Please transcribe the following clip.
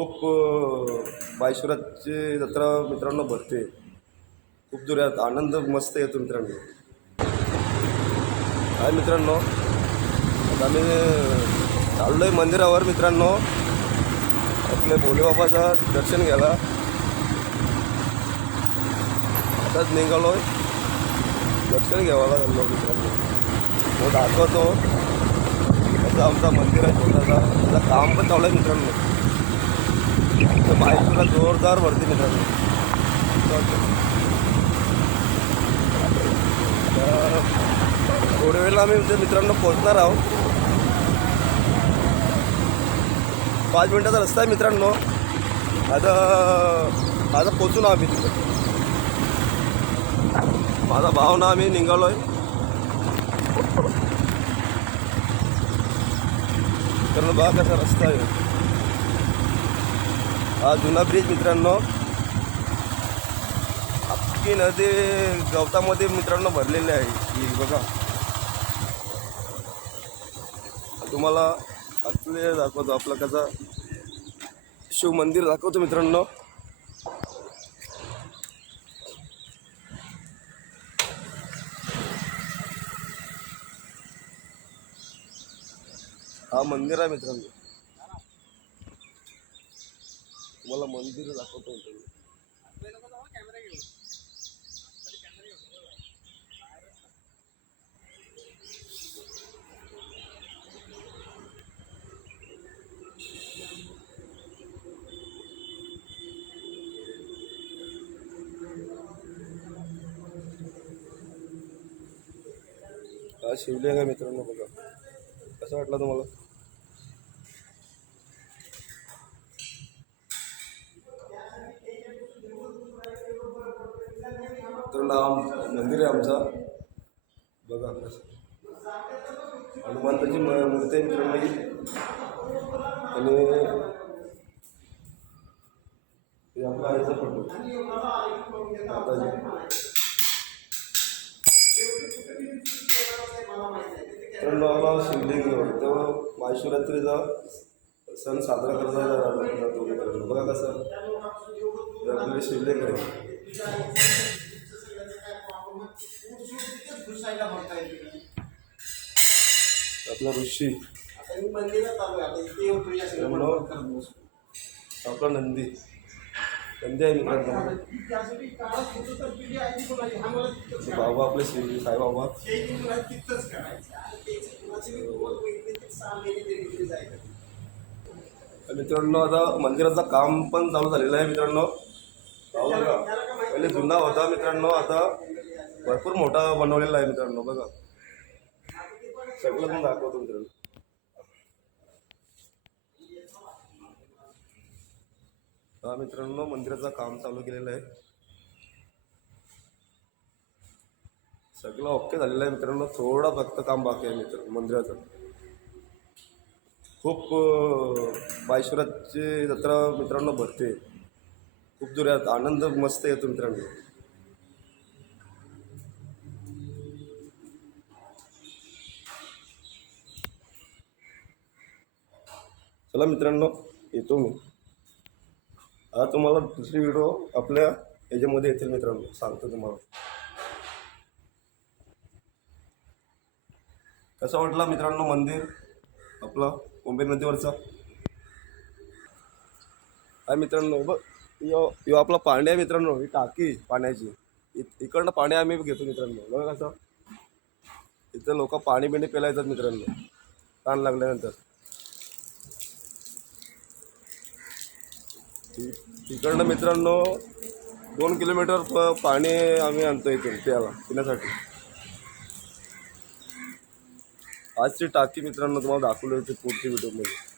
खूप बायशिवराची जत्रा मित्रांनो भरते. खूप जोरात आनंद मस्त येतो मित्रांनो. काय मित्रांनो, आता आम्ही चाललो आहे मंदिरावर मित्रांनो, आपले भोलेबाबाचं दर्शन घ्यायला. आताच निघालो आहे, दर्शन घ्यायला चाललो मित्रांनो. तो दाखवतो असं आमचा मंदिर आहे छोटासा. त्याचं काम पण चालू आहे मित्रांनो. बायकोला जोरदार भरते मित्रांनो. थोड्या वेळेला आम्ही मित्रांनो पोहोचणार आहोत. 5 मिनिटाचा रस्ता आहे मित्रांनो. आता पोचून आम्ही तिथे. माझा भाव ना आम्ही निघालो आहे मित्रांनो. बघा कसा रस्ता आहे. हा जुना ब्रिज मित्रांनो. अख्खी नदी गवतामध्ये मित्रांनो भरलेली आहे ही बघा. तुम्हाला आतले दाखवतो, आपला कसा शिव मंदिर दाखवतो मित्रांनो. हा मंदिर आहे मित्रांनो. तुम्हाला मंदिर दाखवतो मित्रांनो. हा शिवलिंग आहे मित्रांनो. बघा कसं वाटलं तुम्हाला. तर मंदिर आहे आमचा. बघा हनुमंताची मूर्ती आहे मित्रांनो ही. आणि हे आपला आईचा फोटो माताजी. मित्रांनो आपला शिवलिंग तो महाशिवरात्रीचा सण साजरा करता जातो मित्रांनो. बघा कसं आपले शिवलिंग आहे. आपला ऋषी आपला नंदी आहे मित्रांनो. बाबा आपले श्री साईबाबा. मित्रांनो आता मंदिराचं काम पण चालू झालेलं आहे मित्रांनो. बघा पहिले जुना होता मित्रांनो, आता भरपूर मोठा बनवलेला आहे मित्रांनो. बघा सगळं पण दाखवतो मित्रांनो. हा मित्रांनो मंदिराचं काम चालू केलेलं आहे. सगळं ओके झालेलं आहे मित्रांनो. थोडा फक्त काम बाकी आहे मित्रांनो मंदिराचं. खूप बायशिवराची जत्रा मित्रांनो भरते. खूप जोरात आनंद मस्त येतो मित्रांनो. चला मित्रांनो येतो मी. आता तुम्हाला दुसरी व्हिडिओ आपल्या याच्यामध्ये येतील मित्रांनो, सांगतो तुम्हाला. कसं वाटला मित्रांनो मंदिर आपला कुंभेर नदीवरचा. हा मित्रांनो बघ यो आपला पाणी आहे मित्रांनो. ही टाकी पाण्याची. इकडनं पाणी आम्ही घेतो मित्रांनो. बघा कसं इथं लोक पाणी बिणी प्यायला येतात मित्रांनो तहान लागल्यानंतर. इकडनं मित्रांनो 2 किलोमीटर पाणी आम्ही आणतो इथून प्यायला पिण्यासाठी. आजची टाकी मित्रांनो तुम्हाला दाखवली होती पुढच्या व्हिडिओमध्ये.